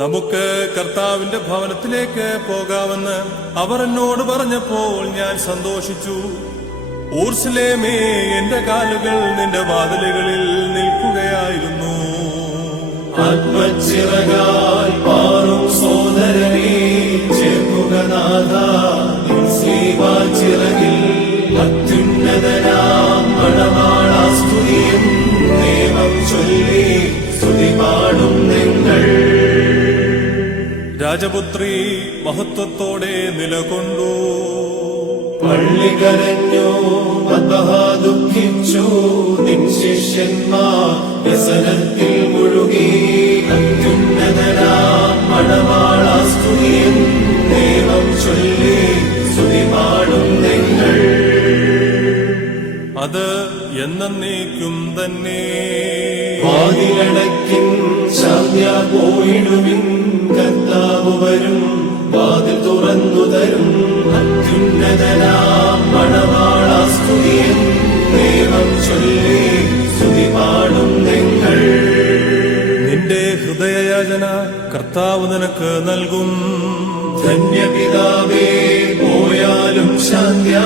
നമുക്ക് കർത്താവിന്റെ ഭവനത്തിലേക്ക് പോകാമെന്ന് അവർ എന്നോട് പറഞ്ഞപ്പോൾ ഞാൻ സന്തോഷിച്ചു. ഊർശലേമേ, എന്റെ കാലുകൾ നിന്റെ വാതിലുകളിൽ നിൽക്കുകയായിരുന്നു. ആത്മച്ചിറകാൽ പാറും സോദരനെ ചേർക്കുക നാഥ, ചിറകിൽ അത്യുന്നതനാം മണവാളാസ്തുതിയും ദൈവം ചൊല്ലി സ്തുതി പാടും നിങ്ങൾ. രാജപുത്രി മഹത്വത്തോടെ നിലകൊണ്ടു. പള്ളി കരഞ്ഞു, മദ്ബഹ ദുഃഖിച്ചു, നിൻ ശിഷ്യന്മാർ വ്യസനത്തിൽ മുഴുകി. അത്യുന്നതനാം മണവാളാസ്തുതിയും ദൈവം ചൊല്ലി സ്തുതി പാടും നിങ്ങൾ. അത് എന്നേക്കും തന്നെ. വാതിലടക്കിൻ, ശാന്ത്യ പോയിടുവിൻ, കർത്താവ് വരും, വാതിൽ തുറന്നു തരും. അത്യുന്നതനാം മണവാളാസ്തുതിയും ദൈവം ചൊല്ലി സ്തുതി പാടും നിങ്ങൾ. നിന്റെ ഹൃദയയാചന കർത്താവ് നിനക്ക് നൽകും. ധന്യപിതാവേ, പോയാലും ശാന്ത്യ